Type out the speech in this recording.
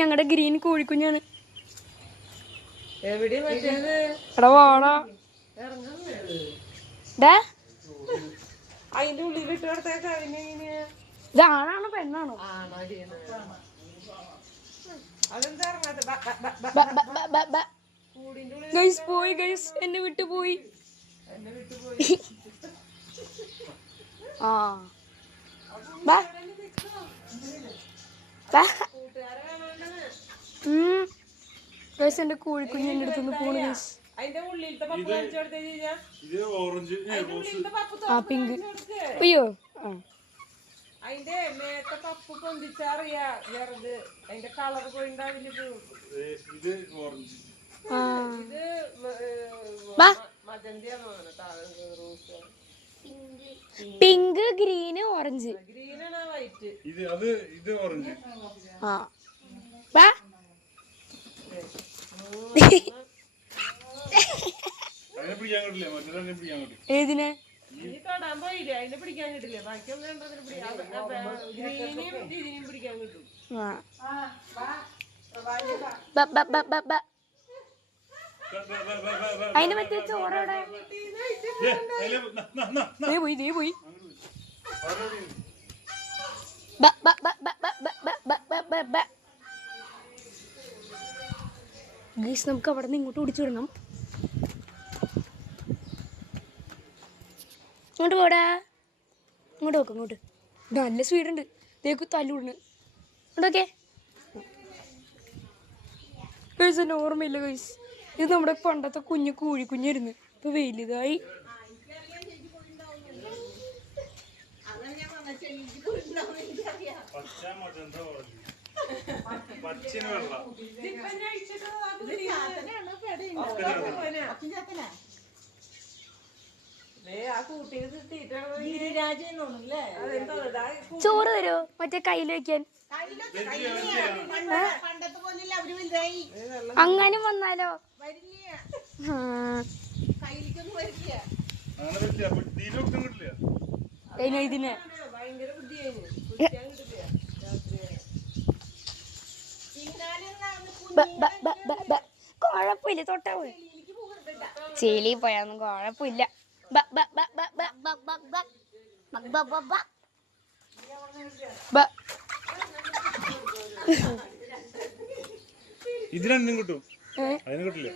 ഞങ്ങളുടെ ഗ്രീൻ കോഴിക്കുഞ്ഞാണ്. എടാ വാടാ അതിന്റെ ഉള്ളിലിട്ട് കൊടുത്തേക്കാ. ഇത് ആണാണോ പെണ്ണാണോ? ഗൈസ് പോയി, ഗൈസ് എന്നെ വിട്ടു പോയി. ആ ഗൈസ് എന്റെ കോഴിക്കുഞ്ഞ് എന്റെ അടുത്തുനിന്ന് പോണു ഗൈസ്. ആ പിങ്ക്. അയ്യോ അതിന്റെ മേത്തെ പപ്പ് പൊന്തിച്ചറിയാ ചെറുത്. അതിന്റെ കളർ പോയിണ്ടാവില്ല. ഇത് മജന്തിയാണോ? Pink, green, orange. ഗ്രീനാണ് വൈറ്റ്. ഇത് ഓറഞ്ച്. ആ ഏതിനെ തൊടാൻ പോയില്ലേ? അതിനെ പിടിക്കാൻ കിട്ടില്ല. ബാക്കിയൊന്നും ഗ്രീനും ഇതിനും പിടിക്കാൻ കിട്ടും. അതിനെ പറ്റിയ ചോറോടെ പോയി പോയി. ഗീസ് നമുക്ക് അവിടെ നിന്ന് ഇങ്ങോട്ട് ഓടിച്ചു വിടണം. ഇങ്ങോട്ട് പോടാ, ഇങ്ങോട്ട് നോക്കാം. ഇങ്ങോട്ട് നല്ല സ്പീഡുണ്ട്. തേക്ക് തല്ലൂടിന് ഇങ്ങോട്ടൊക്കെ. ഗൈസ് എന്നെ ഓർമ്മയില്ല ഗൈസ്. ഇത് നമ്മുടെ പണ്ടത്തെ കോഴിക്കുഞ്ഞായിരുന്നു. ഇപ്പൊ വലുതായി. ചോറ് തരോ മറ്റേ കയ്യിൽ വെക്കാൻ? അങ്ങനും വന്നാലോ? ഇതിനെ കുഴപ്പമില്ല. തൊട്ടാ പോയി ചേലി പോയാന്നും കുഴപ്പമില്ല. ഇത് രണ്ടും കിട്ടും. അതിന് കിട്ടില്ല.